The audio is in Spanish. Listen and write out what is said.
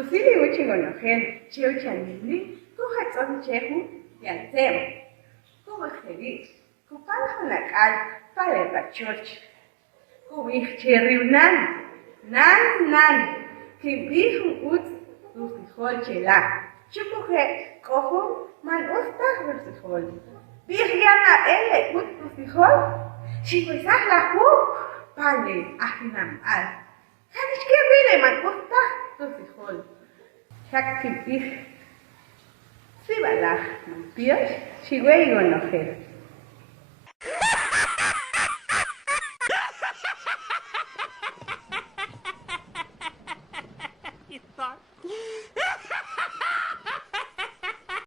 Susili uchi gonojen, chiu chanili, kuhatson chehu, yansem. Kubajeri, kupala halakal, pale pachurch. Kubij cherriunan, nan, kibihu ut, rusijol chela. Chukuje, kohu, man usta rusijol. Bijyana ele ut rusijol, chihuizah la hu, pale ahinam al. Kanish que vile man usta rusijol. Shakibij, sibalaj, manpios, chihuey gonojer. He thought.